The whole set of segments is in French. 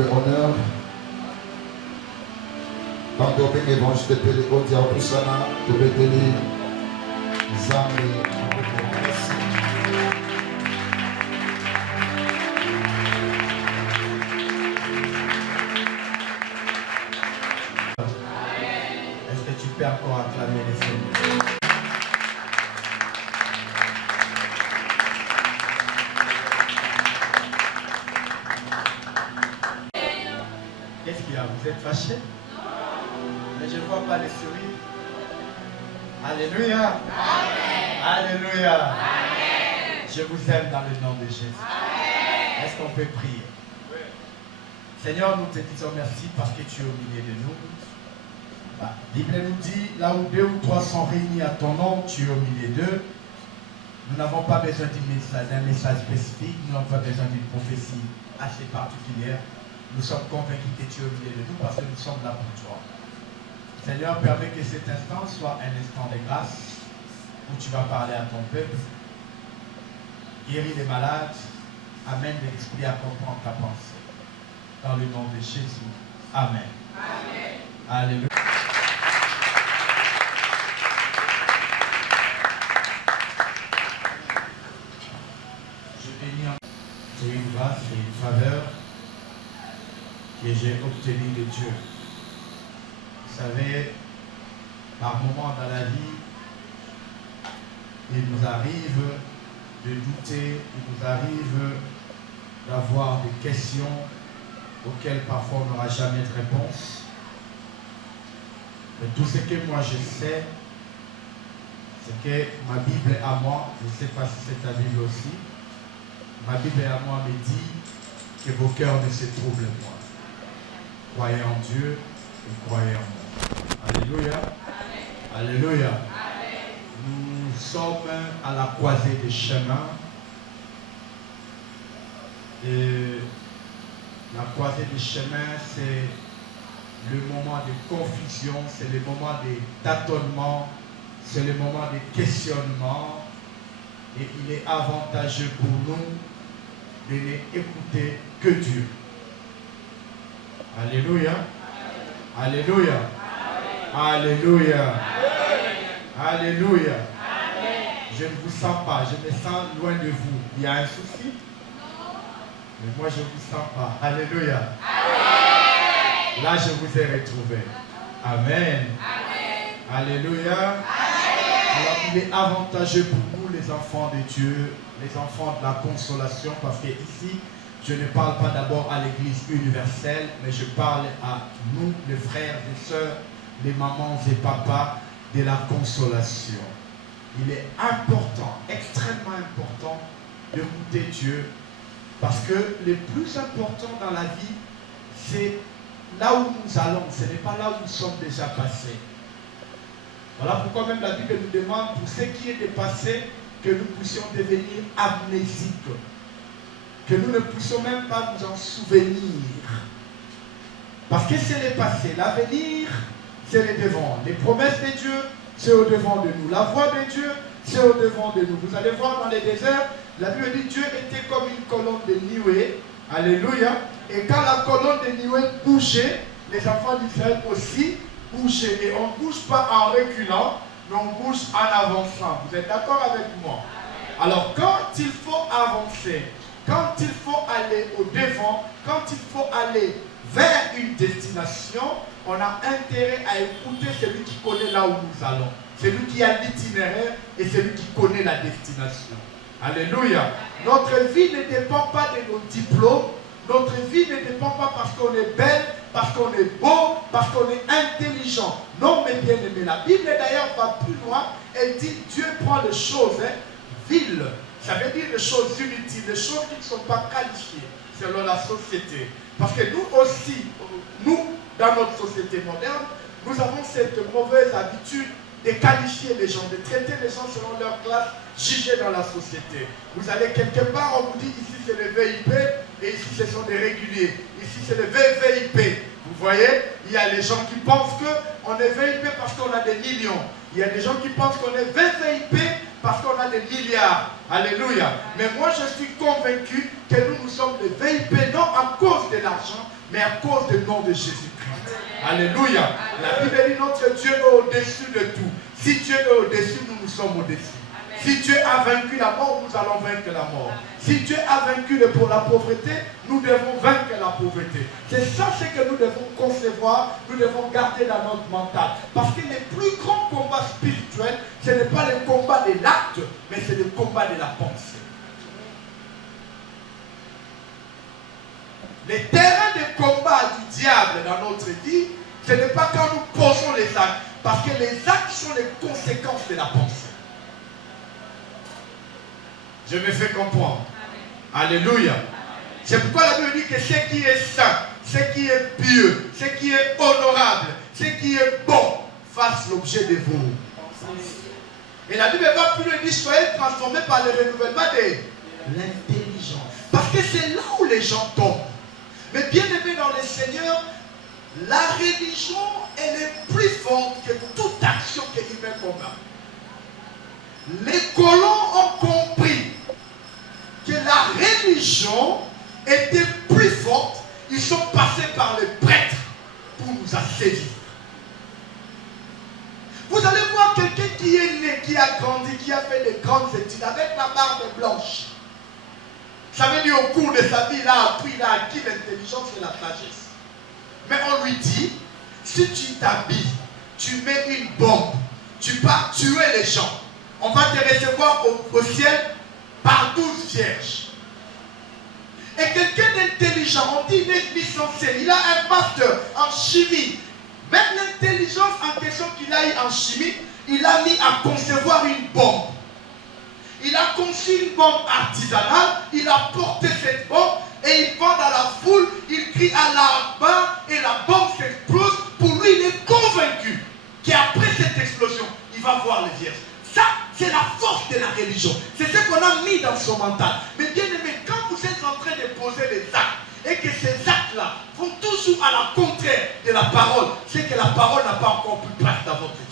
double honneur. Dans le domaine évangile de Pélé, au diable Poussana, de Béthélie, Zambé, merci. Est-ce que tu peux encore acclamer les Seigneurs? Qu'est-ce qu'il y a? Vous êtes fâchés? Mais je ne vois pas les sourires. Alléluia. Amen. Alléluia. Amen. Je vous aime dans le nom de Jésus. Est-ce qu'on peut prier? Oui. Seigneur, nous te disons merci parce que tu es au milieu de nous. La Bible nous dit, là où 2 ou 3 sont réunis à ton nom, tu es au milieu d'eux. Nous n'avons pas besoin d'un message spécifique, nous n'avons pas besoin d'une prophétie assez particulière. Nous sommes convaincus que tu es au milieu de nous parce que nous sommes là pour toi. Seigneur, permets que cet instant soit un instant de grâce où tu vas parler à ton peuple. Guéris les malades, amène l'esprit à comprendre ta pensée. Dans le nom de Jésus. Amen. Amen. Alléluia. Je bénis pour une grâce et une faveur que j'ai obtenue de Dieu. Vous savez, par moments dans la vie, il nous arrive de douter, il nous arrive d'avoir des questions auxquelles parfois on n'aura jamais de réponse. Mais tout ce que moi je sais, c'est que ma Bible à moi, je ne sais pas si c'est ta Bible aussi, ma Bible à moi me dit que vos cœurs ne se troublent point. Croyez en Dieu et croyez en moi. Alléluia. Amen. Alléluia. Amen. Nous sommes à la croisée des chemins. Et la croisée des chemins, c'est le moment de confusion, c'est le moment de tâtonnement, c'est le moment de questionnement. Et il est avantageux pour nous de n'écouter que Dieu. Alléluia. Amen. Alléluia. Amen. Alléluia. Amen. Alléluia. Amen. Je ne vous sens pas, je me sens loin de vous. Il y a un souci? Mais moi je ne vous sens pas. Alléluia. Amen. Là je vous ai retrouvé. Amen. Amen. Alléluia. Amen. Alors il est avantageux pour nous les enfants de Dieu, les enfants de la consolation, parce que ici je ne parle pas d'abord à l'église universelle, mais je parle à nous, les frères et sœurs, les mamans et papas de la consolation. Il est important, extrêmement important d'écouter Dieu, parce que le plus important dans la vie, c'est là où nous allons, ce n'est pas là où nous sommes déjà passés. Voilà pourquoi même la Bible nous demande, pour ce qui est des passés, que nous puissions devenir amnésiques. Que nous ne puissions même pas nous en souvenir. Parce que c'est le passé. L'avenir, c'est le devant. Les promesses de Dieu, c'est au devant de nous. La voix de Dieu, c'est au devant de nous. Vous allez voir dans les déserts, la Bible dit Dieu était comme une colonne de nuée. Alléluia. Et quand la colonne de nuée bougeait, les enfants d'Israël aussi bougeaient. Et on ne bouge pas en reculant, mais on bouge en avançant. Vous êtes d'accord avec moi? Alors quand il faut avancer, quand il faut aller au devant, quand il faut aller vers une destination, on a intérêt à écouter celui qui connaît là où nous allons. Celui qui a l'itinéraire et celui qui connaît la destination. Alléluia. Notre vie ne dépend pas de nos diplômes. Notre vie ne dépend pas parce qu'on est belle, parce qu'on est beau, parce qu'on est intelligent. Non, mais bien aimé, la Bible d'ailleurs va plus loin. Elle dit Dieu prend les choses viles. Ça veut dire des choses inutiles, des choses qui ne sont pas qualifiées selon la société. Parce que nous aussi, nous, dans notre société moderne, nous avons cette mauvaise habitude de qualifier les gens, de traiter les gens selon leur classe jugée dans la société. Vous allez quelque part, on vous dit ici c'est le VIP et ici ce sont des réguliers. Ici c'est le VVIP. Vous voyez, il y a les gens qui pensent qu'on est VIP parce qu'on a des millions. Il y a des gens qui pensent qu'on est VVIP parce qu'on a des milliards. Alléluia. Mais moi je suis convaincu que nous sommes des VIP non à cause de l'argent, mais à cause du nom de Jésus-Christ. Alléluia. La Bible dit notre Dieu est au-dessus de tout. Si Dieu est au-dessus, nous sommes au-dessus. Si Dieu a vaincu la mort, nous allons vaincre la mort. Si Dieu a vaincu pour la pauvreté, nous devons vaincre la pauvreté. C'est ça ce que nous devons concevoir, nous devons garder dans notre mental. Parce que les plus grands combats spirituels, ce n'est pas le combat de l'acte, mais c'est le combat de la pensée. Les terrains de combat du diable dans notre vie, ce n'est pas quand nous posons les actes, parce que les actes sont les conséquences de la pensée. Je me fais comprendre. Amen. Alléluia. C'est pourquoi la Bible dit que ce qui est saint, ce qui est pieux, ce qui est honorable, ce qui est bon, fasse l'objet de vous. Et la Bible va plus loin, dit soyez transformés par le renouvellement de l'intelligence. Parce que c'est là où les gens tombent. Mais bien aimé dans le Seigneur, la religion, elle est plus forte que toute action que l'humain combat. Les colons ont compris que la religion était plus forte. Ils sont passés par les prêtres pour nous assaisir. Vous allez voir quelqu'un qui est né, qui a grandi, qui a fait des grandes études avec la barbe blanche. Ça veut dire au cours de sa vie, il a appris, il a acquis l'intelligence et la sagesse. Mais on lui dit, si tu t'habilles, tu mets une bombe, tu pars tuer les gens, on va te recevoir au ciel par 12 vierges. Et quelqu'un d'intelligent, on dit il est licencié, il a un master en chimie. Même l'intelligence en question qu'il a eu en chimie, il a mis à concevoir une bombe. Il a conçu une bombe artisanale, il a porté cette bombe et il va dans la foule, il crie à l'arbre et la bombe s'explose. Pour lui, il est convaincu qu'après cette explosion, il va voir les vierges. Ça, c'est la force de la religion. C'est ce qu'on a mis dans son mental. Mais bien aimé, quand vous êtes en train de poser les actes, et que ces actes-là vont toujours à la contraire de la parole, c'est que la parole n'a pas encore pris place dans votre vie.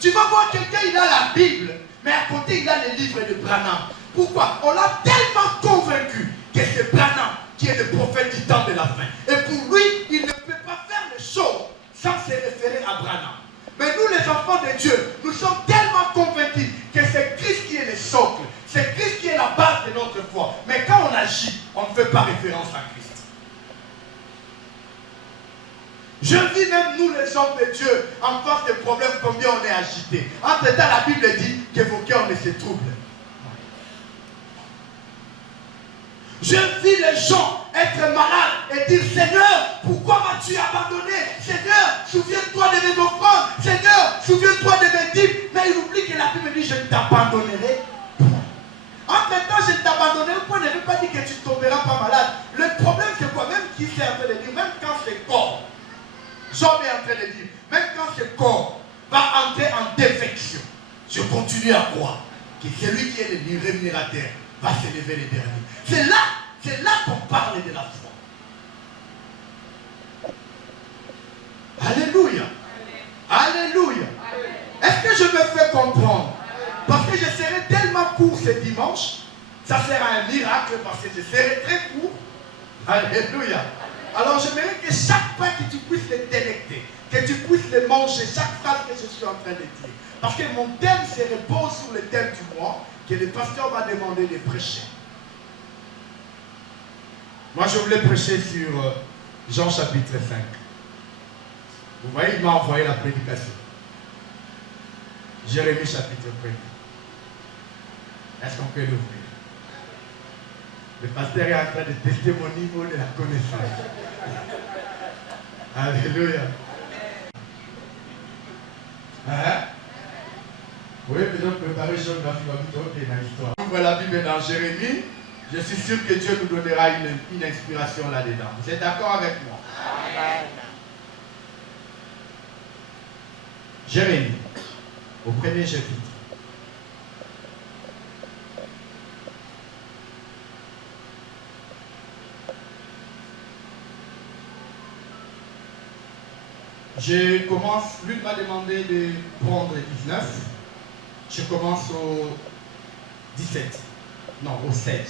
Tu vas voir quelqu'un, il a la Bible, mais à côté, il a les livres de Branham. Pourquoi? On l'a tellement convaincu que c'est Branham qui est le prophète du temps de la fin. Et pour lui, il ne peut pas faire les choses sans se référer à Branham. Mais nous, les enfants de Dieu, nous sommes tellement convaincus que c'est Christ qui est le socle. C'est Christ qui est la base de notre foi. Mais quand on agit, on ne fait pas référence à Christ. Je vis même nous, les hommes de Dieu, en face des problèmes, combien on est agité. Entre-temps, la Bible dit que vos cœurs ne se troublent. Je vis les gens être malades et dire, Seigneur, pourquoi m'as-tu abandonné? Seigneur, souviens-toi de mes offrandes. Seigneur, souviens-toi de mes dîmes. Mais il oublie que la Bible dit, je ne t'abandonnerai point. Entre-temps, je ne t'abandonnerai point, ne veut pas dire que tu ne tomberas pas malade. Le problème, c'est quoi? Même qui c'est en train de dire, même quand c'est corps, Job est en train de dire, même quand ce corps va entrer en défection, je continue à croire que celui qui est le rémunérateur va se lever le dernier. C'est là qu'on parle de la foi. Alléluia. Alléluia. Est-ce que je me fais comprendre? Parce que je serai tellement court ce dimanche, ça sera un miracle parce que je serai très court. Alléluia. Alors j'aimerais que chaque fois que tu puisses les délecter, que tu puisses les manger, chaque phrase que je suis en train de dire. Parce que mon thème se repose sur le thème du mois que le pasteur m'a demandé de prêcher. Moi je voulais prêcher sur Jean chapitre 5. Vous voyez, il m'a envoyé la prédication. Jérémie chapitre 1. Est-ce qu'on peut l'ouvrir? Le pasteur est en train de tester mon niveau de la connaissance. Alléluia. Hein? Oui, besoin de préparer Jean Gaffie dans l'histoire. Ouvre la Bible dans Jérémie. Je suis sûr que Dieu nous donnera une inspiration là-dedans. Vous êtes d'accord avec moi? Amen. Jérémie, au premier chapitre. Je commence, Luc m'a demandé de prendre 19. Je commence au 17. Non, au 16.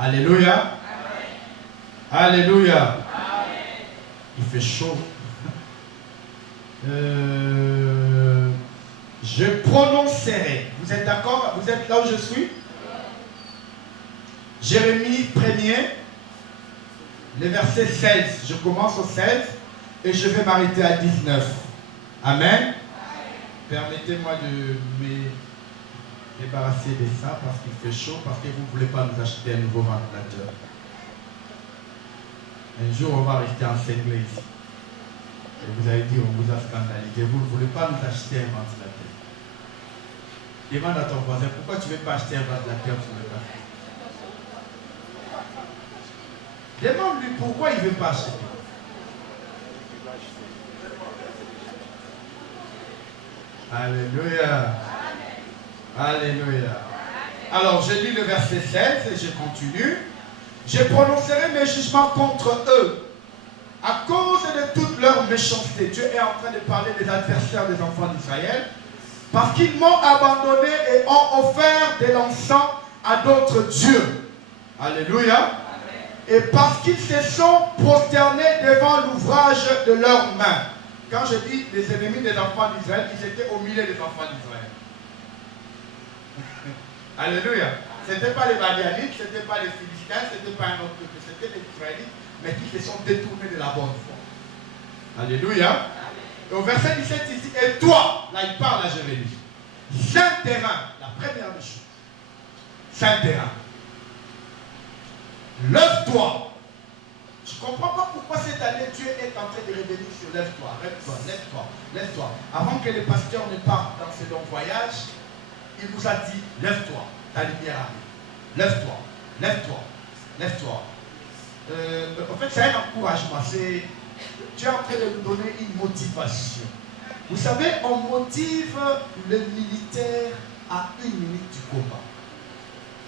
Alléluia. Alléluia. Il fait chaud. Je prononcerai. Vous êtes d'accord? Vous êtes là où je suis? Jérémie 1er, le verset 16. Je commence au 16 et je vais m'arrêter à 19. Amen. Permettez-moi de me débarrasser de ça parce qu'il fait chaud, parce que vous ne voulez pas nous acheter un nouveau ventilateur. Un jour, on va rester en cinglé ici. Et vous avez dit, on vous a scandalisé. Vous ne voulez pas nous acheter un ventilateur. Demande à ton voisin, pourquoi tu ne veux pas acheter un ventilateur pour le café? Demande-lui pourquoi il ne veut pas acheter. Alléluia. Alléluia. Alors, je lis le verset 16 et je continue. Je prononcerai mes jugements contre eux à cause de toute leur méchanceté. Dieu est en train de parler des adversaires des enfants d'Israël parce qu'ils m'ont abandonné et ont offert de l'encens à d'autres dieux. Alléluia. Et parce qu'ils se sont prosternés devant l'ouvrage de leurs mains. Quand je dis les ennemis des enfants d'Israël, ils étaient au milieu des enfants d'Israël. Alléluia. Ce n'était pas les Madianites, ce n'était pas les Philistins, ce n'était pas un autre peuple, c'était les Israélites, mais qui se sont détournés de la bonne foi. Alléluia. Et au verset 17 ici, et toi, là il parle à Jérémie, saint terrain, la première des choses, saint terrain, lève-toi. Je ne comprends pas pourquoi cette année Dieu est en train de revenir sur lève-toi, lève-toi, lève-toi, lève-toi. Avant que les pasteurs ne partent dans ce long voyage, il nous a dit, lève-toi, ta lumière arrive. Lève-toi, lève-toi, lève-toi. En fait, c'est un encouragement. Dieu est en train de nous donner une motivation. Vous savez, on motive le militaire à 1 minute du combat.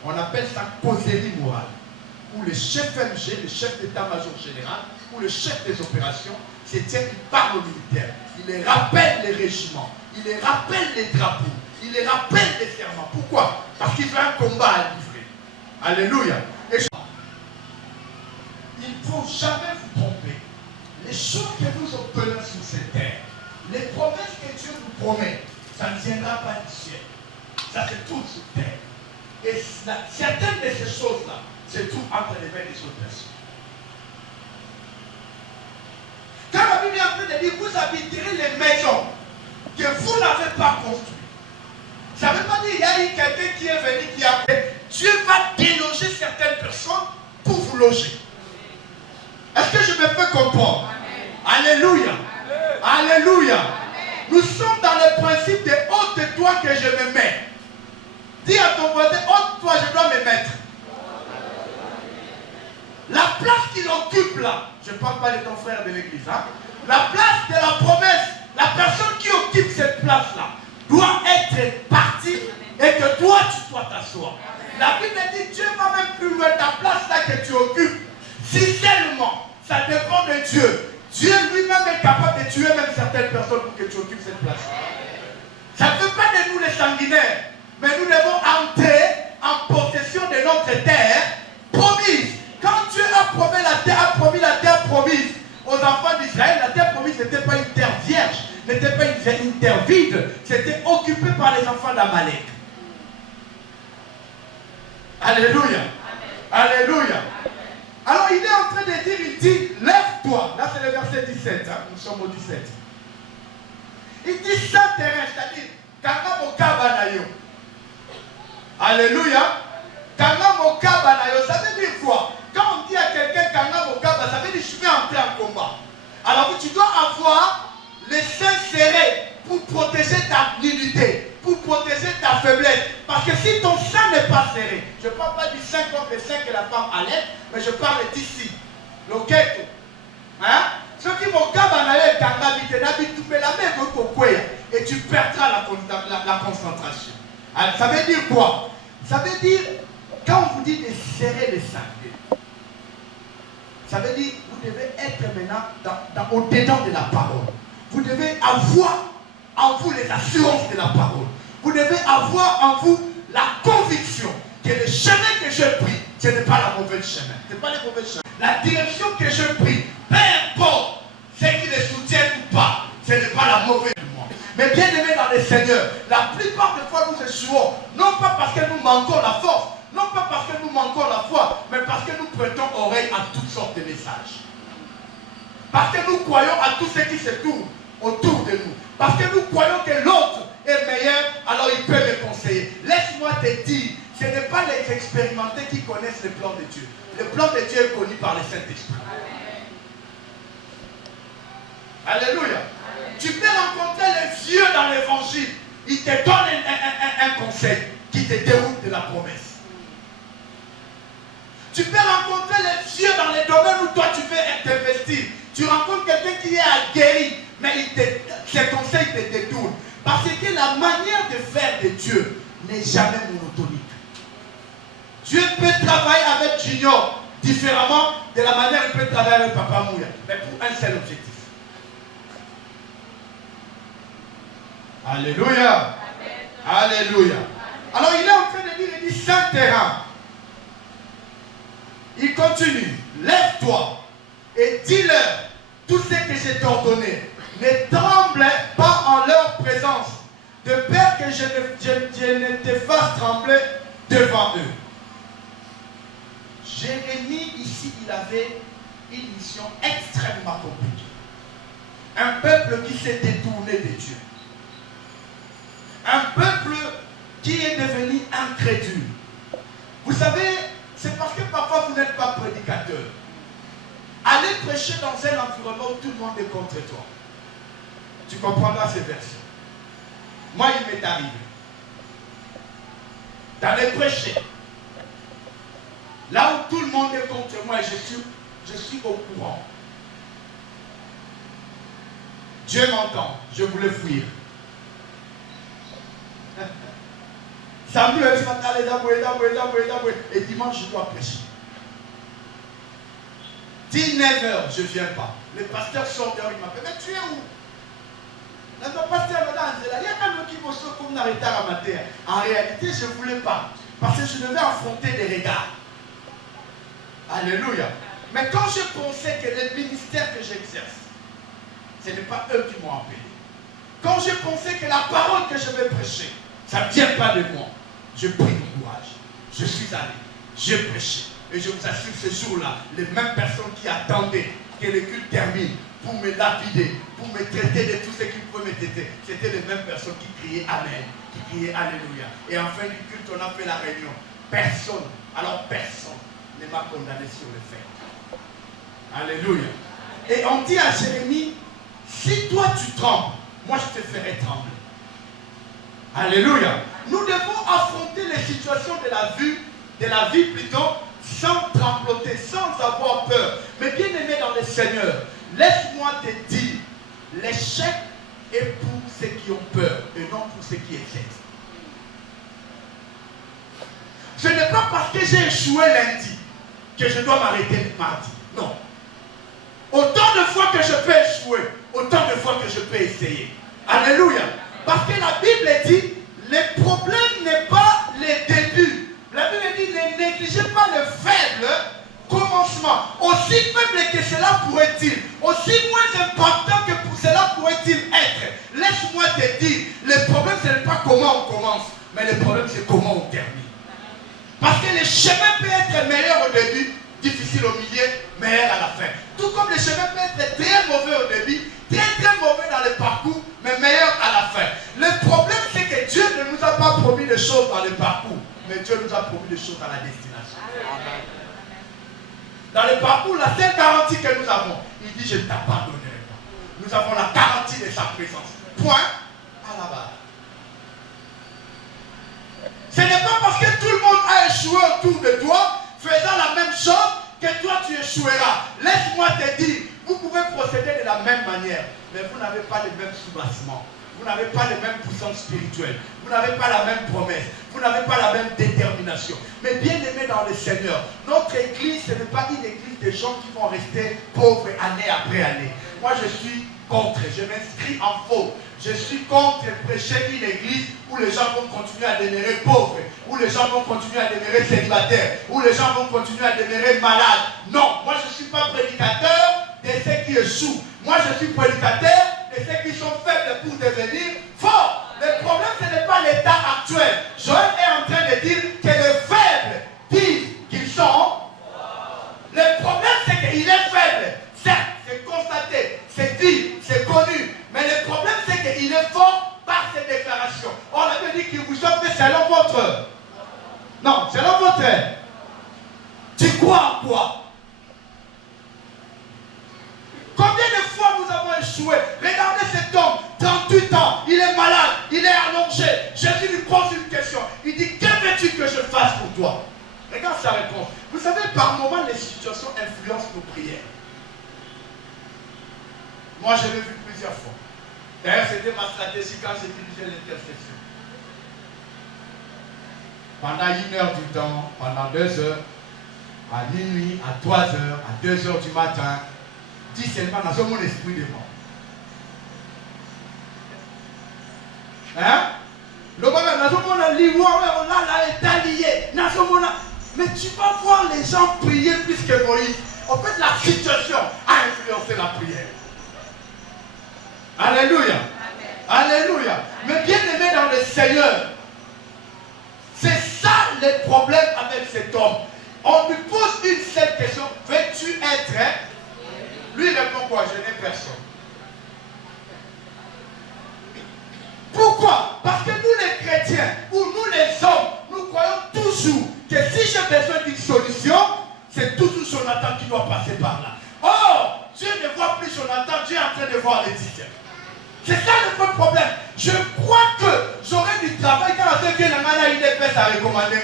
On appelle ça causerie morale. Où le chef MG, le chef d'état-major général, ou le chef des opérations, c'est Dieu qui parle aux militaires. Il les rappelle les régiments, il les rappelle les drapeaux, il les rappelle les serments. Pourquoi? Parce qu'ils ont un combat à livrer. Alléluia. Et il ne faut jamais vous tromper. Les choses que nous obtenons sur cette terre, les promesses que Dieu nous promet, ça ne viendra pas du ciel. Ça c'est tout sur terre. Et certaines de ces choses-là, c'est tout entre les mains des autres personnes. Quand la Bible est en train de dire, vous habiterez les maisons que vous n'avez pas construites. Ça ne veut pas dire qu'il y a eu quelqu'un qui est venu, qui a fait. Dieu va déloger certaines personnes pour vous loger. Est-ce que je me fais comprendre? Amen. Alléluia. Amen. Alléluia. Amen. Nous sommes dans le principe de ôte-toi que je me mets. Dis à ton voisin, ôte-toi, je dois me mettre. La place qu'il occupe là, je ne parle pas de ton frère de l'église, hein? La place de la promesse, la personne qui occupe cette place-là, doit être partie et que toi tu dois t'asseoir. La Bible dit, Dieu va même plus loin, ta place là que tu occupes. Si seulement ça dépend de Dieu, Dieu lui-même est capable de tuer même certaines personnes pour que tu occupes cette place. Ça ne fait pas de nous les sanguinaires, mais nous devons entrer en possession de notre terre promise. Quand Dieu a promis la terre promise aux enfants d'Israël, la terre promise n'était pas une terre vierge, n'était pas une terre vide, c'était occupé par les enfants d'Amalek. Alléluia. Amen. Alléluia. Amen. Alors il est en train de dire, il dit, lève-toi. Là c'est le verset 17, hein? Nous sommes au 17. Il dit saint terrain, c'est-à-dire, Kangamokabanayo. Alléluia. Kangamokabanayo, ça veut dire quoi? Quand on dit à quelqu'un Kangamokaba, ça veut dire je vais entrer en combat. Alors tu dois avoir les seins serrés pour protéger ta nudité, pour protéger ta faiblesse. Parce que si ton sein n'est pas serré, je ne parle pas du sein comme le sein que la femme allait, mais je parle d'ici, le keto. Hein? Ceux qui vont kabanaler kangabite, tu mets la main au couille et tu perdras la concentration. Alors, ça veut dire quoi? Ça veut dire, quand on vous dit de serrer les seins, ça veut dire vous devez être maintenant au-dedans de la parole. Vous devez avoir en vous les assurances de la parole. Vous devez avoir en vous la conviction que le chemin que j'ai pris, ce n'est pas la mauvaise chemin. Ce n'est pas le mauvais chemin. La direction que je prie, peu importe ceux qui les soutiennent ou pas, ce n'est pas la mauvaise chemin. Mais bien aimé dans le Seigneur, la plupart des fois nous échouons, non pas parce que nous manquons la force, non pas parce que nous manquons la foi, mais parce que nous prêtons oreille à toutes sortes de messages. Parce que nous croyons à tout ce qui se tourne autour de nous. Parce que nous croyons que l'autre est meilleur, alors il peut me conseiller. Laisse-moi te dire, ce n'est pas les expérimentés qui connaissent le plan de Dieu. Le plan de Dieu est connu par le Saint-Esprit. Alléluia. Tu peux rencontrer les vieux dans l'évangile. Ils te donnent un conseil qui te déroule de la promesse. Tu peux rencontrer les vieux dans les domaines où toi tu veux t'investir. Tu rencontres quelqu'un qui est guéri, mais ses conseils te détournent. Parce que la manière de faire de Dieu n'est jamais monotonique. Dieu peut travailler avec Junior différemment de la manière qu'il peut travailler avec Papa Mouya, mais pour un seul objectif. Alléluia. Amen. Alléluia. Alors il est en train de dire, il dit Saint terrain. Il continue, lève-toi et dis-leur tout ce que je t'ai ordonné. Ne tremble pas en leur présence, de peur que je ne te fasse trembler devant eux. Jérémie, ici, il avait une mission extrêmement compliquée. Un peuple qui s'est détourné de Dieu. Un peuple qui est devenu incrédule. Vous savez, c'est parce que parfois vous n'êtes pas prédicateur. Allez prêcher dans un environnement où tout le monde est contre toi. Tu comprendras ces versets. Moi, il m'est arrivé d'aller prêcher. Là où tout le monde est contre moi et je suis au courant. Dieu m'entend. Je voulais fuir. Samedi, et dimanche, je dois prêcher. 19h, je ne viens pas. Le pasteur sort dehors, il m'appelle. Mais tu es où? Le pasteur me dit, il y a quelqu'un qui me sauve comme n'arrêter à ma terre. En réalité, je ne voulais pas. Parce que je devais affronter des regards. Alléluia. Mais quand je pensais que le ministère que j'exerce, ce n'est pas eux qui m'ont appelé. Quand je pensais que la parole que je vais prêcher, ça ne vient pas de moi. Je pris du courage. Je suis allé. J'ai prêché. Et je vous assure, ce jour-là, les mêmes personnes qui attendaient que le culte termine pour me lapider, pour me traiter de tout ce qui pouvait me traiter, c'était les mêmes personnes qui criaient Amen, qui criaient Alléluia. Et en fin du culte, on a fait la réunion. Personne, alors personne ne m'a condamné sur le fait. Alléluia. Et on dit à Jérémie, si toi tu trembles, moi je te ferai trembler. Alléluia. Nous devons affronter les situations de la vie plutôt, sans trembloter, sans avoir peur. Mais bien aimé dans le Seigneur, laisse-moi te dire, l'échec est pour ceux qui ont peur et non pour ceux qui essaient. Ce n'est pas parce que j'ai échoué lundi que je dois m'arrêter mardi. Non. Autant de fois que je peux échouer, autant de fois que je peux essayer. Alléluia. Parce que la Bible dit, le problème n'est pas les débuts. La Bible dit, ne négligez pas le faible commencement. Aussi faible que cela pourrait-il, aussi moins important que cela pourrait-il être. Laisse-moi te dire, le problème ce n'est pas comment on commence, mais le problème c'est comment on termine. Parce que le chemin peut être meilleur au début, difficile au milieu, meilleur à la fin. Tout comme le chemin peut être très mauvais au début, très mauvais dans le parcours, mais meilleur à la fin. Le problème c'est que Dieu ne nous a pas promis des choses dans le parcours, mais Dieu nous a promis des choses dans la destination. Amen. Dans le parcours, la seule garantie que nous avons, il dit je ne t'abandonnerai pas. Nous avons la garantie de sa présence. Point à la barre. Ce n'est pas parce que tout le monde a échoué autour de toi, faisant la même chose, que toi tu échoueras. Laisse-moi te dire, vous pouvez procéder de la même manière, mais vous n'avez pas les mêmes soubassements. Vous n'avez pas les mêmes puissances spirituelles. Vous n'avez pas la même promesse. Vous n'avez pas la même détermination. Mais bien aimé dans le Seigneur, notre église, ce n'est pas une église de gens qui vont rester pauvres année après année. Moi, je suis contre. Je m'inscris en faux. Je suis contre prêcher une église où les gens vont continuer à demeurer pauvres, où les gens vont continuer à demeurer célibataires, où les gens vont continuer à demeurer malades. Non, moi je ne suis pas prédicateur de ceux qui échouent. Moi je suis prédicateur de ceux qui sont faibles pour devenir forts. Le problème ce n'est pas l'état actuel. Joël est en train de dire que les faibles disent qu'ils sont forts. Le problème c'est qu'il est faible. Certes, c'est constaté, c'est dit, c'est connu. Mais le problème, c'est qu'il est fort par ses déclarations. On avait dit qu'il vous a fait selon votre. Non, selon votre. Tu crois en quoi? Combien de fois nous avons échoué? Regardez cet homme, 38 ans, il est malade, il est allongé. Jésus lui pose une question. Il dit, que veux-tu que je fasse pour toi? Regarde sa réponse. Vous savez, par moments, les situations influencent nos prières. Moi, je l'ai vu plusieurs fois. D'ailleurs, c'était ma stratégie quand j'ai dirigé l'intercession. Pendant 1 heure du temps, pendant 2 heures, à minuit, à 3 heures, à 2 heures du matin, dis seulement dans mon esprit de mort. Hein? Le bagage, dans mon livre, on a été lié. Mais tu vas voir les gens prier plus que Moïse. En fait, la situation a influencé la prière. Alléluia. Amen. Alléluia. Mais bien aimé dans le Seigneur, c'est ça le problème avec cet homme. On lui pose une seule question. Veux-tu être? Lui répond quoi? Je n'ai personne. Pourquoi? Parce que nous les chrétiens, ou nous les hommes, nous croyons toujours que si j'ai besoin d'une solution, c'est toujours Jonathan qui doit passer par là. Or, Dieu ne voit plus Jonathan, Dieu est en train de voir Laetitia. C'est ça le vrai problème. Je crois que j'aurai du travail quand on vient à il est fait à recommander.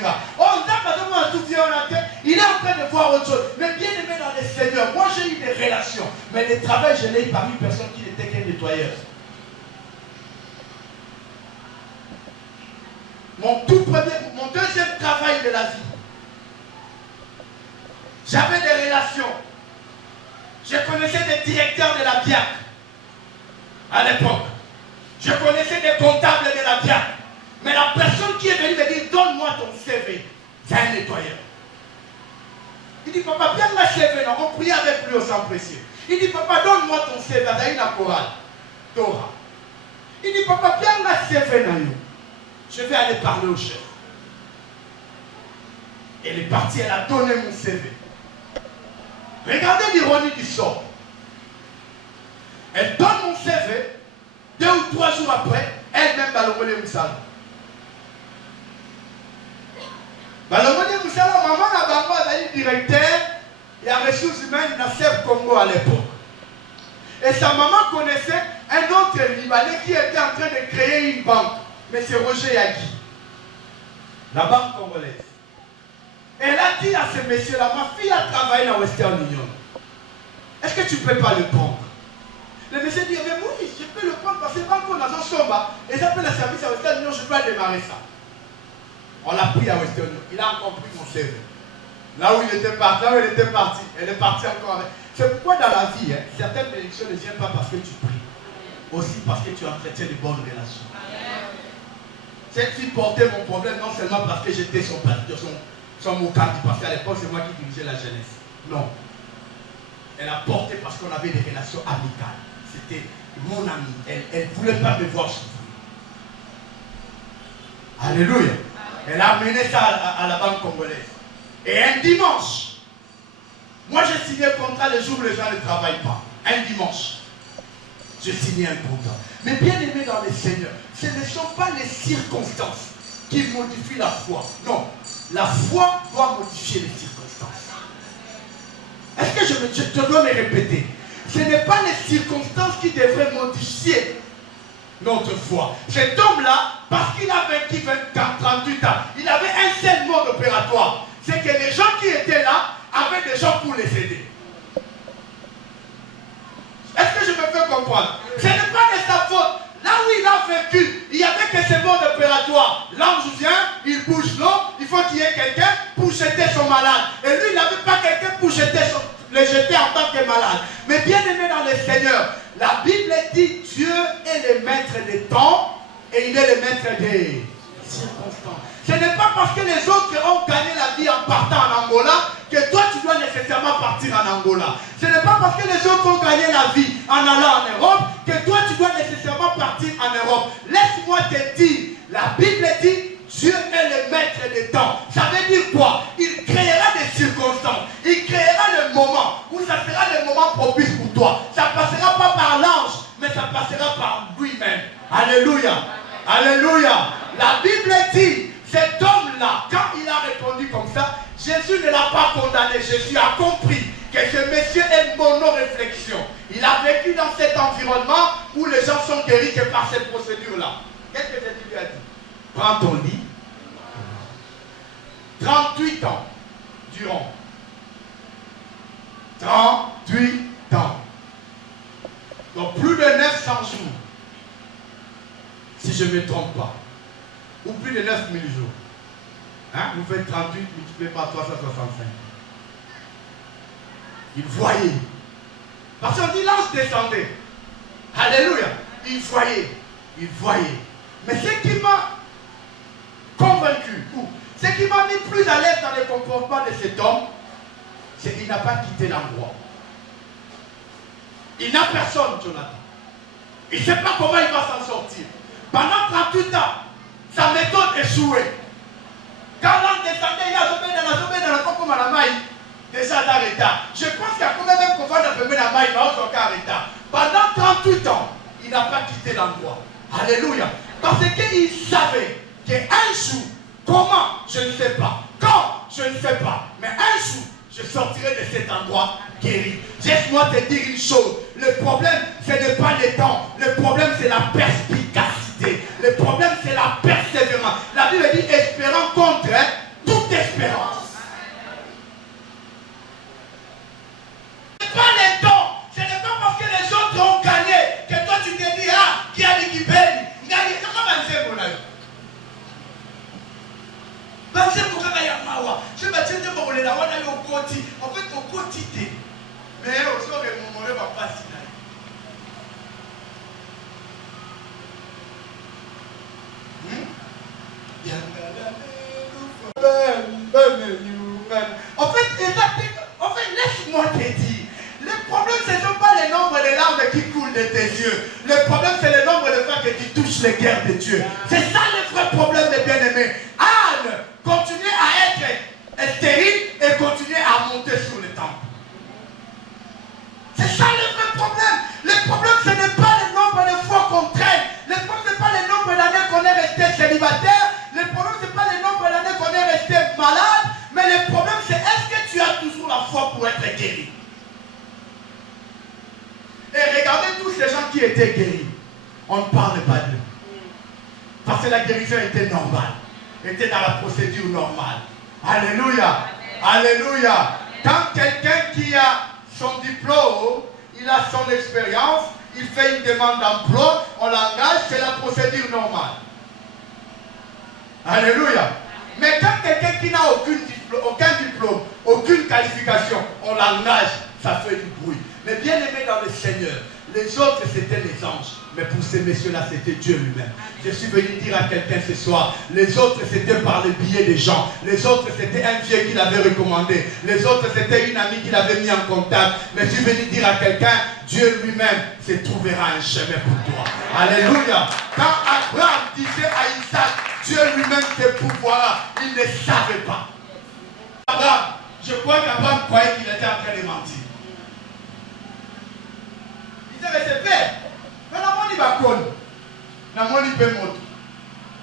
Il est en train de voir autre chose. Mais bien aimé dans le Seigneur, moi j'ai eu des relations. Mais le travail, je l'ai eu par une personne qui n'était qu'un nettoyeur. Mon deuxième travail de la vie. J'avais des relations. Je connaissais des directeurs de la BIAC. À l'époque, je connaissais des comptables de la BIAC. Mais la personne qui est venue me dire, donne-moi ton CV. C'est un nettoyeur. Il dit, papa, bien ma CV, non, on prie avec lui au sang précieux. Il dit, papa, donne-moi ton CV, d'ailleurs la chorale. Torah. Il dit, papa, bien ma CV, non. Je vais aller parler au chef. Elle est partie, elle a donné mon CV. Regardez l'ironie du sort. Elle donne mon CV, 2 ou 3 jours après, elle-même Balomone Moussala. Balomone Moussala, maman n'a pas directeur et en ressources humaines dans CEF Congo à l'époque. Et sa maman connaissait un autre Libanais qui était en train de créer une banque, M. Roger Yagi, la banque congolaise. Elle a dit à ce monsieur-là, ma fille a travaillé dans Western Union. Est-ce que tu ne peux pas le prendre? Le monsieur dit, mais oui, je peux le prendre parce que quand on a un somba, et ça fait le service à Western Union, je dois démarrer ça. On l'a pris à Western Union. Il a encore pris mon CV. Là où il était parti, elle est partie encore avec. C'est pourquoi dans la vie, certaines bénédictions ne viennent pas parce que tu pries. Aussi parce que tu entretiens de bonnes relations. Cette fille portait mon problème non seulement parce que j'étais son pasteur, son mocandi, parce qu'à l'époque c'est moi qui dirigeais la jeunesse. Non. Elle a porté parce qu'on avait des relations amicales. C'était mon ami. Elle ne voulait pas me voir souffrir. Alléluia. Elle a amené ça à la banque congolaise. Et un dimanche, moi j'ai signé un contrat le jour où les gens ne travaillent pas. Un dimanche. J'ai signé un contrat. Mais bien aimé dans le Seigneur, ce ne sont pas les circonstances qui modifient la foi. Non. La foi doit modifier les circonstances. Est-ce que je dois me répéter? Ce n'est pas les circonstances qui devraient modifier notre foi. Cet homme-là, parce qu'il a vécu 38 ans, il avait un seul mode opératoire. C'est que les gens qui étaient là avaient des gens pour les aider. Est-ce que je me fais comprendre? Ce n'est pas de sa faute. Là où il a vécu, il n'y avait que ce mode opératoire. L'ange vient, il bouge l'eau, il faut qu'il y ait quelqu'un pour jeter son malade. Et lui, il n'avait pas quelqu'un pour le jeter en tant que malade. Mais bien aimé dans le Seigneur, la Bible dit Dieu est le maître de temps et il est le maître des circonstances. Ce n'est pas parce que les autres ont gagné la vie en partant en Angola que toi tu dois nécessairement partir en Angola. Ce n'est pas parce que les autres ont gagné la vie en allant en Europe que toi tu dois nécessairement partir en Europe. Laisse-moi te dire, la Bible dit Dieu est le maître des temps. Ça veut dire quoi? Il créera des circonstances. Il créera le moment où ça sera le moment propice pour toi. Ça ne passera pas par l'ange, mais ça passera par lui-même. Alléluia. Alléluia. La Bible dit, cet homme-là, quand il a répondu comme ça, Jésus ne l'a pas condamné. Jésus a compris que ce monsieur est mono-réflexion. Il a vécu dans cet environnement où les gens sont guéris que par cette procédure-là. Qu'est-ce que Jésus lui a dit? Prends ton lit. 38 ans durant. 38 ans. Donc plus de 900 jours. Si je ne me trompe pas. Ou plus de 9000 jours. Hein? Vous faites 38 multiplié par 365. Il voyait. Parce qu'on dit l'ange descendait. Alléluia. Il voyait. Il voyait. Mais ce qui m'a convaincu, ce qui m'a mis plus à l'aise dans le comportement de cet homme, c'est qu'il n'a pas quitté l'endroit. Il n'a personne, Jonathan. Il ne sait pas comment il va s'en sortir. Pendant 38 ans, sa méthode échouait. Quand l'ange descendait, il a zombé dans la comme à la maille. Déjà d'arrêter. Je pense qu'il y a quand même qu'on va dans la maille, mais on s'en arrêter. Pendant 38 ans, il n'a pas quitté l'endroit. Alléluia. Parce qu'il savait qu'un jour, comment, je ne sais pas. Quand, je ne sais pas. Mais un jour, je sortirai de cet endroit guéri. Laisse-moi te dire une chose. Le problème, ce n'est pas le temps. Le problème, c'est la perspicacité. Le problème, c'est la persévérance. La Bible dit espérant contre toute espérance. Ce n'est pas le temps. Ce n'est pas parce que les autres ont gagné que toi tu te dis, ah, qui a dit qui baigne. Je vais te dire, en fait, au quotidien. Mais aussi, on ne va pas s'y en fait, laisse-moi te dire. Le problème, ce ne sont pas les nombres de larmes qui coulent de tes yeux. Le problème, c'est le nombre de fois que tu touches les cœurs de Dieu. C'est ça le vrai problème, mes bien-aimés. Anne continuait à être stérile et continuait à monter sur le temple. C'est ça le vrai problème. Le problème, ce n'est pas le nombre de fois qu'on traîne. Le problème, ce n'est pas le nombre d'années qu'on est resté célibataire. Le problème, ce n'est pas le nombre d'années qu'on est resté malade. Mais le problème, c'est est-ce que tu as toujours la foi pour être guéri? Et regardez tous ces gens qui étaient guéris. On ne parle pas d'eux. Parce que la guérison était normale. Était dans la procédure normale. Alléluia. Alléluia. Quand quelqu'un qui a son diplôme, il a son expérience, il fait une demande d'emploi, on l'engage, c'est la procédure normale. Alléluia. Mais quand quelqu'un qui n'a aucun diplôme, aucune qualification, on l'engage, ça fait du bruit. Mais bien aimé dans le Seigneur, les autres c'était les anges. Mais pour ces messieurs-là, c'était Dieu lui-même. Je suis venu dire à quelqu'un ce soir, les autres c'était par le biais des gens. Les autres c'était un vieux qui l'avait recommandé. Les autres c'était une amie qui l'avait mis en contact. Mais je suis venu dire à quelqu'un, Dieu lui-même se trouvera un chemin pour toi. Alléluia. Quand Abraham disait à Isaac, Dieu lui-même se pourvoira, il ne savait pas. Abraham, je crois qu'Abraham croyait qu'il était en train de mentir. Il disait, mais c'est père. Mais la moni va con. La moni peut monter.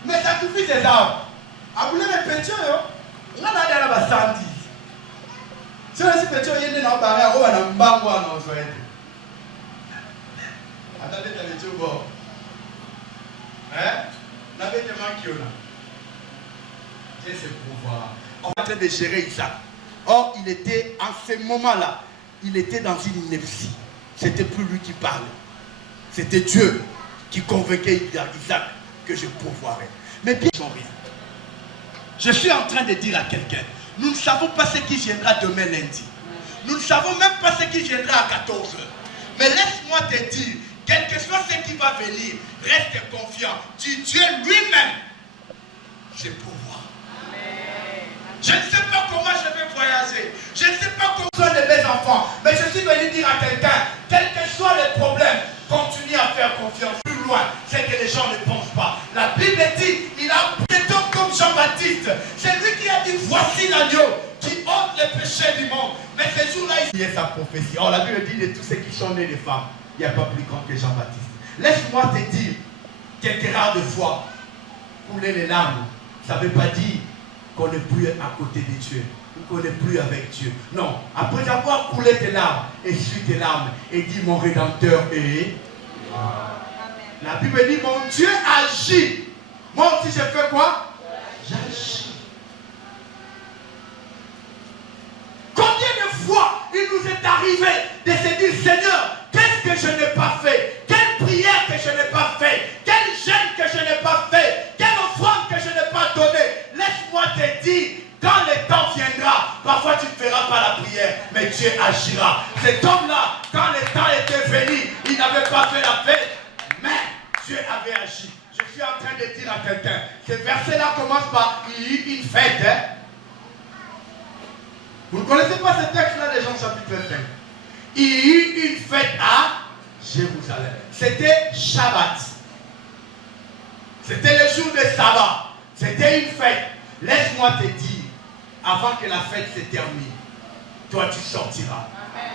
Mais sacrifice des arbres. A voulu me péter, on a d'aller à la santé. Si on a si pété, il y a des barrières, on va dans le bango à nos joies. Attendez, t'as les tout bon. Hein? N'avez pas de qui on a. Dieu c'est pouvoir. On est en train de gérer Isaac. Or, il était, en ce moment-là, il était dans une ineptie. C'était plus lui qui parlait. C'était Dieu qui convainquait Isaac que je pourvoirais. Mais bien, rien. Je suis en train de dire à quelqu'un, nous ne savons pas ce qui viendra demain lundi. Nous ne savons même pas ce qui viendra à 14h. Mais laisse-moi te dire quel que soit ce qui va venir, reste confiant. Dieu lui-même, c'est pouvoir. Je ne sais pas comment je vais voyager. Je ne sais pas comment sont mes enfants. Mais je suis venu dire à quelqu'un, quels que soient les problèmes, continue à faire confiance. Plus loin, c'est que les gens ne pensent pas. La Bible dit, il a pris comme Jean-Baptiste. C'est lui qui a dit, voici l'agneau qui ôte les péchés du monde. Mais ce jour-là, il y a sa prophétie. Or, la Bible dit de tous ceux qui sont nés des femmes, il n'y a pas plus grand que Jean-Baptiste. Laisse-moi te dire, quelques rares de fois, couler les larmes, ça ne veut pas dire qu'on n'est plus à côté de Dieu, qu'on n'est plus avec Dieu. Non, après avoir coulé tes larmes, essuie tes larmes et dis mon Rédempteur est. La Bible dit mon Dieu agit. Moi aussi je fais quoi? J'agis. Combien de fois il nous est arrivé de se dire Seigneur, qu'est-ce que je n'ai pas fait? Quelle prière que je n'ai pas fait? Quel jeûne que je n'ai pas fait? Quelle offrande que je n'ai pas donnée? Laisse-moi te dire, quand le temps viendra, parfois tu ne feras pas la prière, mais Dieu agira. Cet homme-là, quand le temps était venu, il n'avait pas fait la fête, mais Dieu avait agi. Je suis en train de dire à quelqu'un, ce verset-là commence par il y eut une fête. Hein? Vous ne connaissez pas ce texte-là de Jean chapitre 5. Il y eut une fête à Jérusalem. C'était Shabbat. C'était le jour de sabbat. C'était une fête. Laisse-moi te dire, avant que la fête se termine, toi tu sortiras.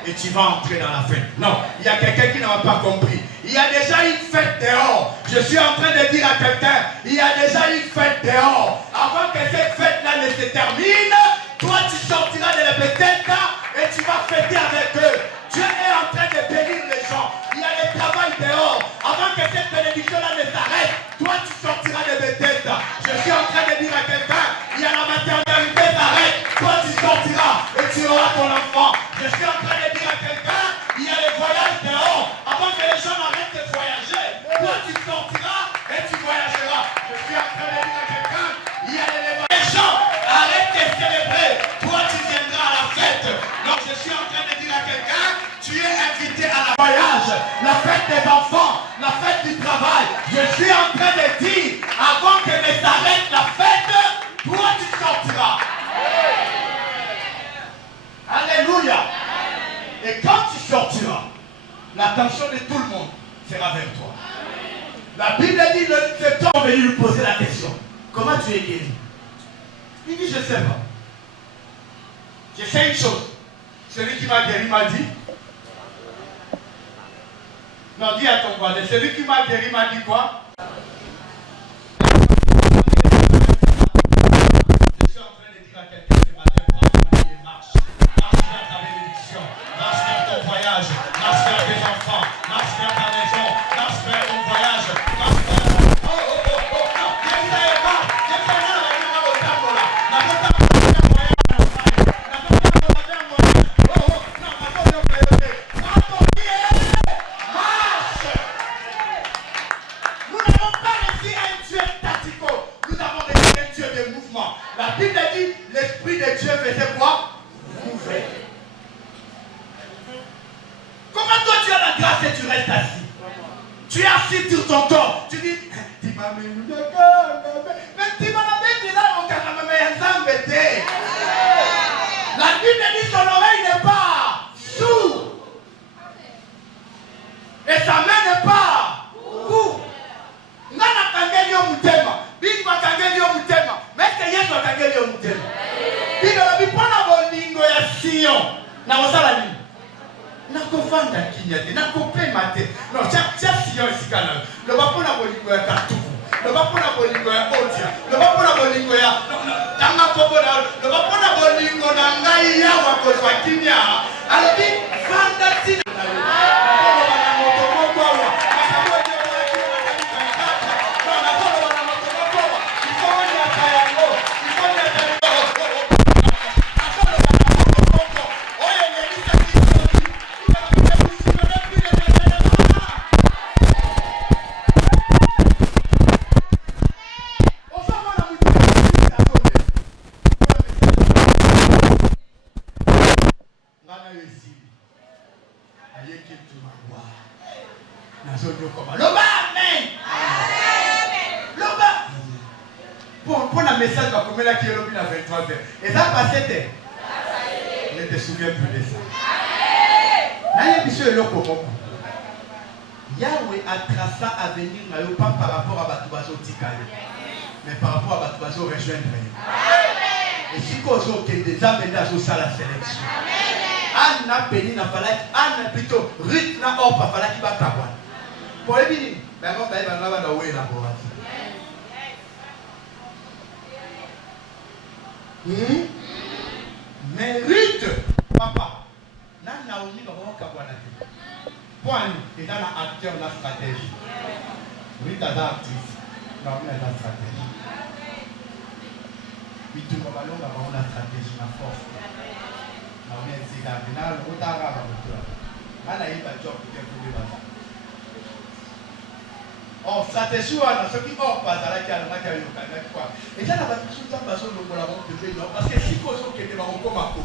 Et tu vas entrer dans la fête. Non, il y a quelqu'un qui n'a pas compris. Il y a déjà une fête dehors. Je suis en train de dire à quelqu'un, il y a déjà une fête dehors. Avant que cette fête-là ne se termine, toi tu sortiras de la Bethesda et tu vas fêter avec eux. Dieu est en train de bénir les gens. Il y a le travail dehors. Avant que cette bénédiction-là ne s'arrête, toi tu sortiras de Bethesda. Je suis en train de dire à quelqu'un, il y a la maternité s'arrête, toi tu sortiras et tu auras ton enfant. Je suis en train de dire à quelqu'un, il y a les voyages dehors. Avant que les gens arrêtent de voyager, toi tu sortiras et tu voyageras. Je suis en train de dire à quelqu'un, il y a les gens arrêtent de célébrer, toi tu viendras à la fête. Donc je suis en train de dire à quelqu'un, tu es invité à la voyage, la fête des enfants, la fête du travail. Je suis en train de dire, avant que ne s'arrête la fête, toi tu sortiras. Alléluia. Et quand tu sortiras, l'attention de tout le monde sera vers toi. La Bible dit, cet homme est venu lui poser la question. Comment tu es guéri? Il dit, je ne sais pas. Je sais une chose. Celui qui m'a guéri m'a dit. Non, dis à ton voisin. Celui qui m'a guéri m'a dit quoi? Je suis en train de dire à quelqu'un ce matin, prends ton lit et marche. Marche vers ta bénédiction. Marche vers ton voyage. Marche vers tes enfants. Marche vers ta maison. Marche vers ton voyage. Marche vers... La Bible dit, l'Esprit de Dieu faisait quoi? Mouver. Comment toi tu as la grâce et tu restes assis? Tu es assis sur ton corps. Tu dis, mais tu m'as dit là, on t'a mis un embêté. La Bible dit, son oreille n'est pas sourde. Et sa main n'est pas courte. Nana kangeli yo mutema. Bingwa kangeli yo mutema. Meke Yesu kangeli yo mutema. Bino la bipona bolingo ya Sion. Na osala nini? Na kovanda kinyate, na kopema te. No, tia Sion sikana. Le bapona bolingo ya Katuku. Le bapona bolingo ya Odia. Le bapona bolingo ya Tanga Koboda. Le bapona bolingo na ngai ya wakozwa kinya. Alobi vanda tina. Loba, amen. Loba. Pour un message, comme là qui est lobby à 23h. Et ça passait. Ne te souviens plus de ça. Yahweh a tracé à venir, pas par rapport à Batubazo Tikayo, mais par rapport à Batubazo rejoindre. Et si Kozo qui est déjà mené à la sélection. Anna Péni n'a pas Anna plutôt Ruth n'a pas fallu qu'il va t'avoir. Pour les bénis, ben on va y aller dans où est la boîte. Mais Ruth, papa, n'a Naomi va voir Kabwana. Point, et dans l'acteur, la stratégie. Ruth a l'actrice, Naomi a la stratégie. Puis tout le monde va avoir la stratégie, la force. Naomi a dit, là, on t'a raconté. Là, il y a un job qui est pour les bâtards. Oh, stratégie, ce qui va passer là, qui a eu quoi. Et ça, la bâtisse, tout le temps, parce que si Kozo qui était dans mon combat,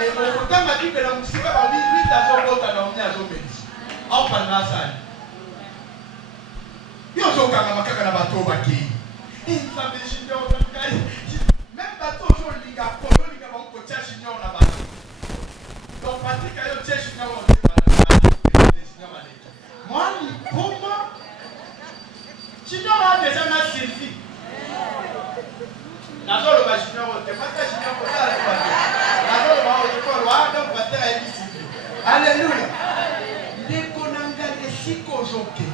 et au temps, m'a dit que la musique va dire, lui, t'as son autre, t'as emmené à son médecin. En pendant ça, il y a un jour, quand on a un bateau, il savait, même bateau, je lis, on peut tirer junior là-bas. Donc, Patrick, il y a un junior, on dit, moi, pour moi, junior a déjà un selfie. La zone de junior, tu pas ta junior pour ça, la zone de junior, alléluia. Dès qu'on a gagné si qu'aujourd'hui,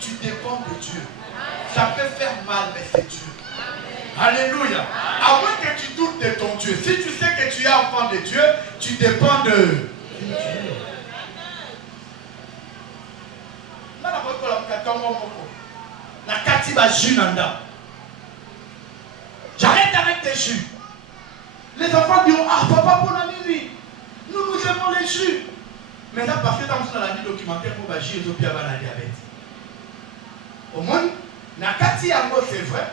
tu dépends de Dieu. Ça peut faire mal, mais c'est Dieu. Alléluia. À moins que tu doutes de ton Dieu. Si tu sais que tu es enfant de Dieu, tu dépends de Dieu. La katiba junanda. J'arrête avec tes jus. Les enfants diront, ah papa pour la nuit, nous aimons les jus. Mais là, parce que dans la vie documentaire, pour la jus, ils ont la diabète. Au moins, nakati yango c'est vrai,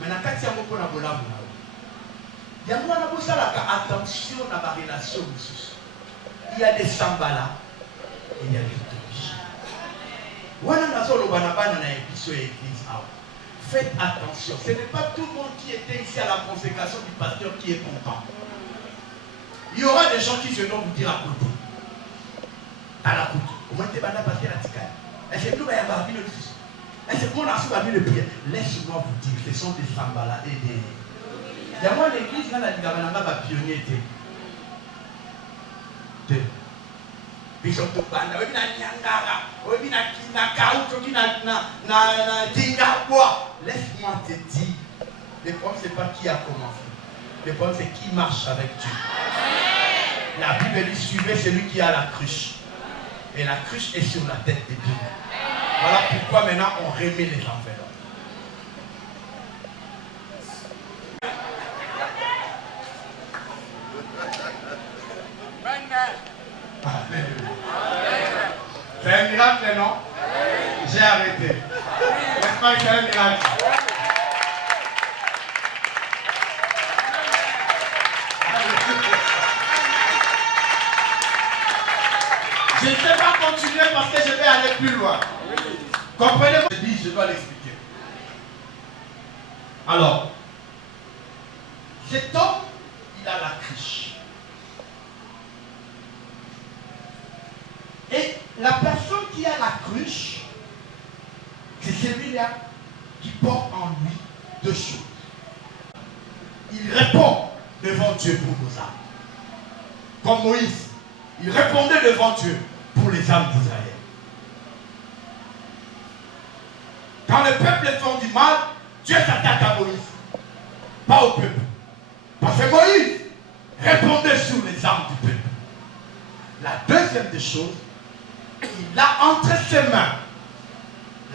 mais nakati yango pour la bola. Yango na bosala ka attention à la relation. Il y a des sambala et il y a des tobi. Wana nazolo banabana na église église. Faites attention, ce n'est pas tout le monde qui était ici à la consécration du pasteur qui est content. Il y aura des gens qui viendront vous dire à côté. À la côte. Au moins, tu vas passer la ticane. Et c'est tout, il y a un barbier de fils. Et c'est pour la soupe de prière. Laisse-moi vous dire, ce sont des sambala et des. Il y a moi l'église, là, la Digabananga va pionnier. Ils sont tous bandés. Oui, na Nyangara. Oui, na Kinakaou. Oui, na Dingabwa. Laisse-moi te dire. Le problème, ce n'est pas qui a commencé. Le problème, c'est qui marche avec Dieu. La Bible dit suivez celui qui a la cruche. Et la cruche est sur la tête de Dieu. Voilà pourquoi maintenant on remet les enveloppes. C'est un miracle, non? J'ai arrêté. N'est-ce pas que c'est un miracle? Je ne sais pas continuer parce que je vais aller plus loin. Comprenez-vous? Je dis, je dois l'expliquer. Alors, cet homme, il a la cruche. Et la personne qui a la cruche, c'est celui-là qui porte en lui deux choses. Il répond devant Dieu pour nos âmes. Comme Moïse, il répondait devant Dieu pour les âmes d'Israël. Quand le peuple fait du mal, Dieu s'attaque à Moïse, pas au peuple. Parce que Moïse répondait sur les âmes du peuple. La deuxième des choses, il a entre ses mains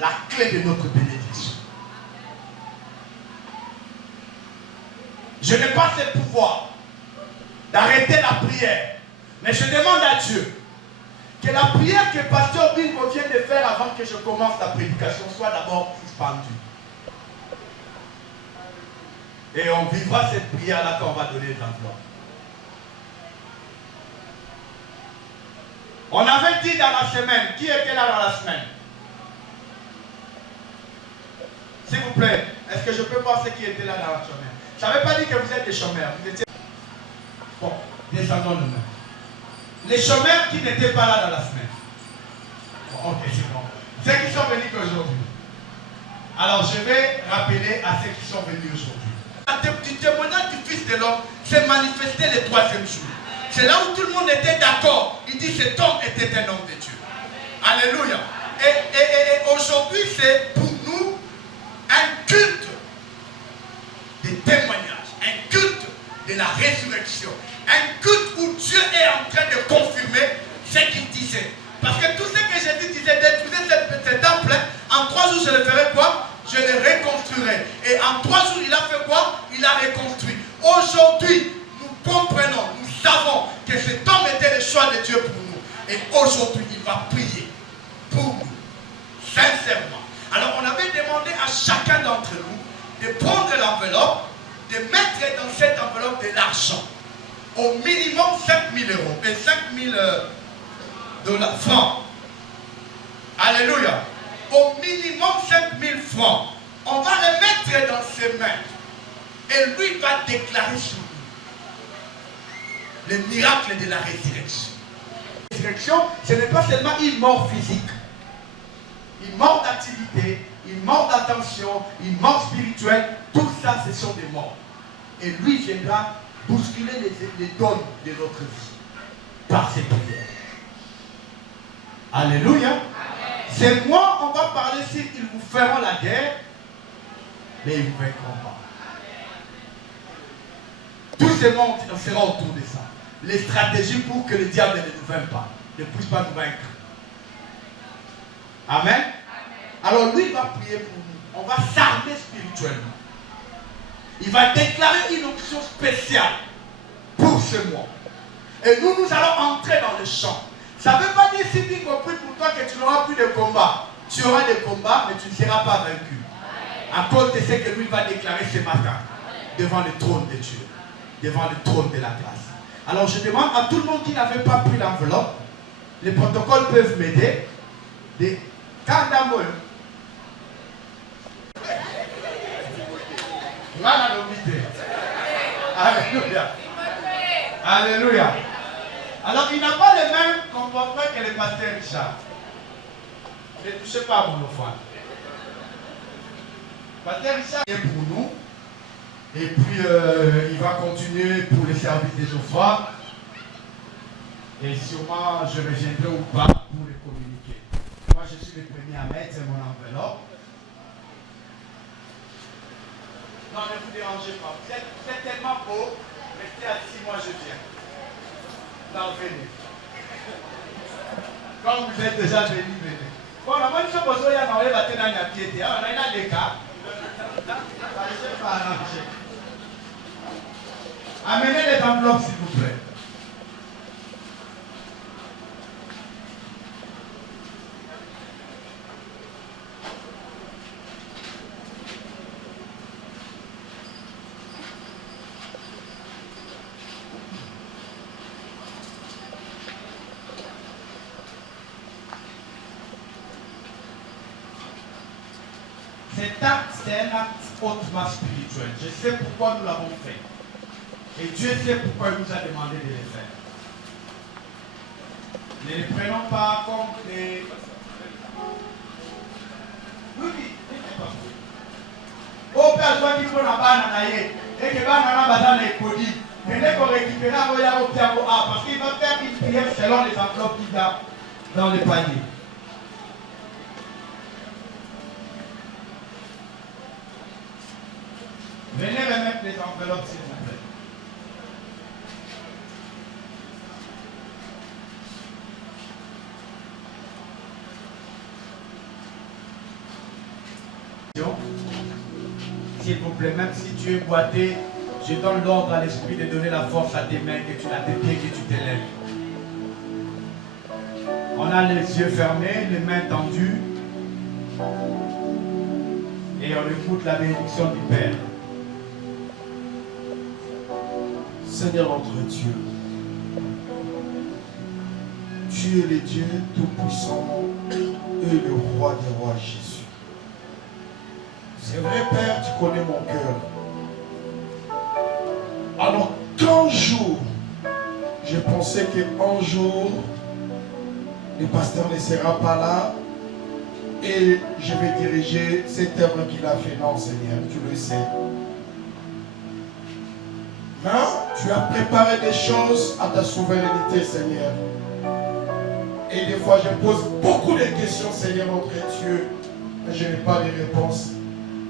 la clé de notre bénédiction. Je n'ai pas ce pouvoir d'arrêter la prière, mais je demande à Dieu que la prière que Pasteur Bingo vient de faire avant que je commence la prédication soit d'abord suspendue. Et on vivra cette prière-là quand on va donner les enveloppes. On avait dit dans la semaine, qui était là dans la semaine? S'il vous plaît, est-ce que je peux voir ceux qui étaient là dans la semaine? Ça ne veut pas dire que vous êtes des chômeurs. Vous étiez... Bon, descendons nous-mêmes. Les chômeurs qui n'étaient pas là dans la semaine. Bon, ok, c'est bon. Ceux qui sont venus qu'aujourd'hui. Alors, je vais rappeler à ceux qui sont venus aujourd'hui. Du témoignage du Fils de l'homme s'est manifesté le 3e jour. C'est là où tout le monde était d'accord. Il dit cet homme était un homme de Dieu. Alléluia. Et aujourd'hui, c'est pour nous un culte de témoignage, un culte de la résurrection, un culte où Dieu est en train de confirmer ce qu'il disait. Parce que tout ce que Jésus disait, détruisez ce temple, en 3 jours je le ferai quoi? Je le reconstruirai. Et en 3 jours il a fait quoi? Il a reconstruit. Aujourd'hui, nous comprenons, nous savons que cet homme était le choix de Dieu pour nous. Et aujourd'hui, il va prier pour nous, sincèrement. Alors on avait demandé à chacun d'entre nous de prendre l'enveloppe, de mettre dans cette enveloppe de l'argent. Au minimum 5 000 euros et 5 000 francs. Alléluia. Au minimum 5 000 francs. On va le mettre dans ses mains. Et lui va déclarer sur nous le miracle de la résurrection. La résurrection, ce n'est pas seulement une mort physique. Une mort d'activité, une mort d'attention, une mort spirituelle. Tout ça, ce sont des morts. Et lui viendra bousculer les dons de notre vie par ses prières. Alléluia. C'est moi, on va parler s'ils vous feront la guerre, mais ils ne vous vaincront pas. Tout ce monde sera autour de ça. Les stratégies pour que le diable ne nous vainque pas, ne puisse pas nous vaincre. Amen. Alors lui va prier pour nous. On va s'armer spirituellement. Il va déclarer une option spéciale pour ce mois. Et nous, nous allons entrer dans le champ. Ça ne veut pas dire, si tu compris pour toi, que tu n'auras plus de combat. Tu auras des combats, mais tu ne seras pas vaincu. À cause de ce que lui va déclarer ce matin, devant le trône de Dieu, devant le trône de la grâce. Alors je demande à tout le monde qui n'avait pas pris l'enveloppe, les protocoles peuvent m'aider, des Kandamol. Alléluia. Alléluia. Alors, il n'a pas le même comportement que le pasteur Richard. Ne touchez pas à mon offrande. Pasteur Richard est pour nous. Et puis, il va continuer pour le service des offrandes. Et sûrement, je reviendrai ou pas pour le communiquer. Moi, je suis le premier à mettre mon enveloppe. Non, ne vous dérangez pas. Vous êtes tellement beau. Restez assis, moi je viens. Non, venez. Quand vous êtes déjà venu, venez. Bon, la bonne chose, c'est que vous avez un pied. On a des cas. Ça ne s'est pas arrangé. Amenez les enveloppes, s'il vous plaît. Cet acte, c'est un acte hautement spirituel. Je sais pourquoi nous l'avons fait. Et Dieu sait pourquoi il nous a demandé de le faire. Ne les prenons pas comme des... Oui, au père, soit qu'il faut la banane et que banane bazan est codé. Venez qu'on récupère au piano A parce qu'il va faire une prière selon les enveloppes qu'il a dans le panier. Venez remettre les enveloppes, s'il vous plaît. S'il vous plaît, même si tu es boité, je donne l'ordre à l'esprit de donner la force à tes mains, que tu l'as tes pieds, que tu t'élèves. On a les yeux fermés, les mains tendues. Et on écoute la bénédiction du Père. Seigneur notre Dieu, Tu es le Dieu Tout-Puissant et le Roi des Rois, Jésus. C'est vrai, Père, tu connais mon cœur. Alors, qu'un jour, je pensais qu'un jour, le pasteur ne sera pas là et je vais diriger cette œuvre qu'il a fait. Non, Seigneur, tu le sais. Non, tu as préparé des choses à ta souveraineté, Seigneur. Et des fois, je pose beaucoup de questions, Seigneur, notre Dieu, mais je n'ai pas de réponse.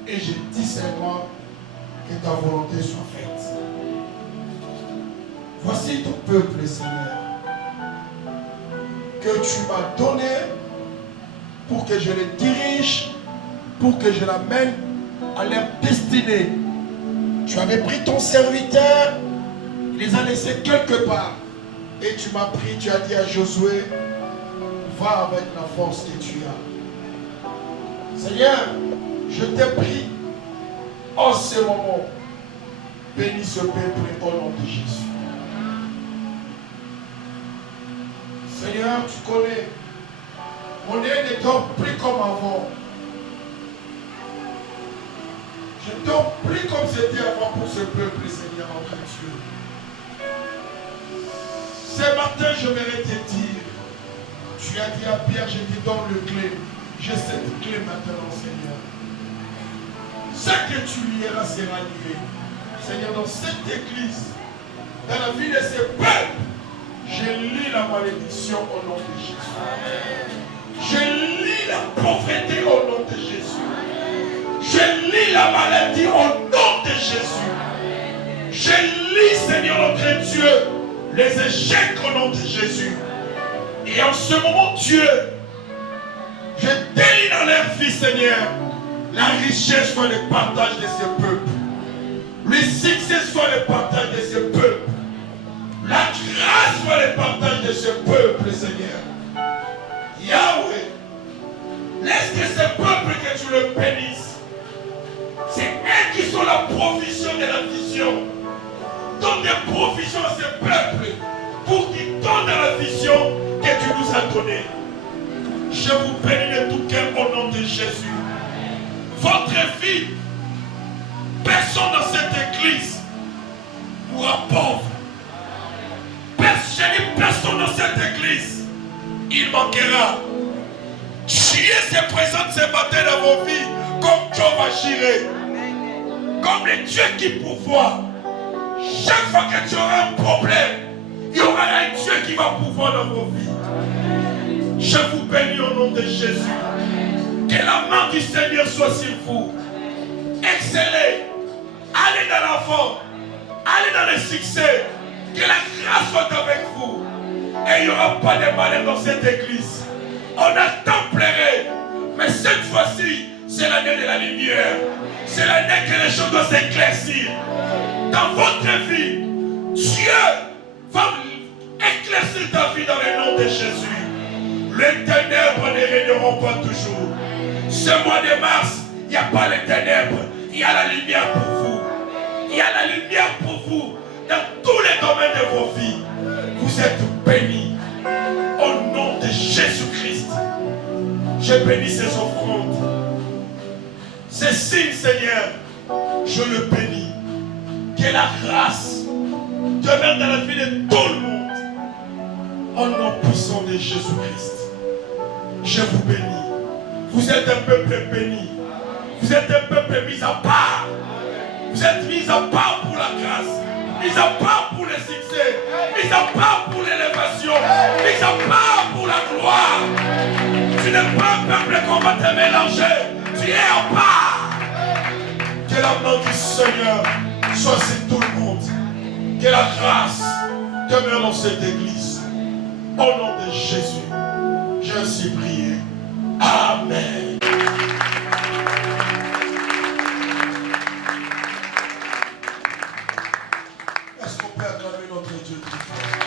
Et je dis seulement que ta volonté soit faite. Voici ton peuple, Seigneur, que tu m'as donné pour que je les dirige, pour que je l'amène à leur destinée. Tu avais pris ton serviteur, il les a laissés quelque part. Et tu m'as pris, tu as dit à Josué, va avec la force que tu as. Seigneur, je t'ai pris en ce moment. Bénis ce peuple au nom de Jésus. Seigneur, tu connais. Mon nez ne dort plus comme avant. Je dors plus comme c'était avant pour ce peuple, Seigneur, notre Dieu. Ce matin, je vais te dire, tu as dit à Pierre, je te donne le clé. J'ai cette clé maintenant, Seigneur. Ce que tu lieras sera lié. Seigneur, dans cette église, dans la vie de ce peuple, je lis la malédiction au nom de Jésus. Je lis la pauvreté au nom de Jésus. Je lis la maladie au nom de Jésus. Je lis, Seigneur notre Dieu, les échecs au nom de Jésus. Et en ce moment, Dieu, je délie dans leur vie, Seigneur, la richesse soit le partage de ce peuple. Le succès soit le partage de ce peuple. La grâce soit le partage de ce peuple, Seigneur. Yahweh, laisse que ce peuple, que tu le bénisses. C'est eux qui sont la provision de la vision. Donne des provisions à ce peuple pour qu'ils donnent la vision que tu nous as donnée. Je vous bénis de tout cœur au nom de Jésus. Votre vie, personne dans cette église pourra pauvre. Personne dans cette église, il manquera. Dieu se présente ce matin dans vos vies comme Jehovah Jireh, comme le Dieu qui pourvoit. Chaque fois que tu auras un problème, il y aura un Dieu qui va pouvoir dans vos vies. Je vous bénis au nom de Jésus. Que la main du Seigneur soit sur vous. Excellez. Allez dans l'enfant. Allez dans le succès. Que la grâce soit avec vous. Et il n'y aura pas de malheur dans cette église. On a tant pleuré. Mais cette fois-ci, c'est l'année de la lumière. C'est l'année que les choses doivent s'éclaircir. Dans votre vie, Dieu va éclaircir ta vie dans le nom de Jésus. Les ténèbres ne régneront pas toujours. Ce mois de mars, il n'y a pas les ténèbres. Il y a la lumière pour vous. Il y a la lumière pour vous. Dans tous les domaines de vos vies, vous êtes bénis. Au nom de Jésus-Christ, je bénis ces offrandes. Ces signes, Seigneur, je le bénis. Que la grâce demeure dans la vie de tout le monde. Au nom puissant de Jésus-Christ, je vous bénis. Vous êtes un peuple béni. Vous êtes un peuple mis à part. Vous êtes mis à part pour la grâce. Mis à part pour le succès, mis à part pour l'élévation, mis à part pour la gloire. Tu n'es pas un peuple qu'on va te mélanger, tu es à part. Que la main du Seigneur soit sur tout le monde. Que la grâce demeure dans cette église. Au nom de Jésus, j'ai ainsi prié. Amen. Est-ce qu'on peut acclamer notre Dieu plus fort?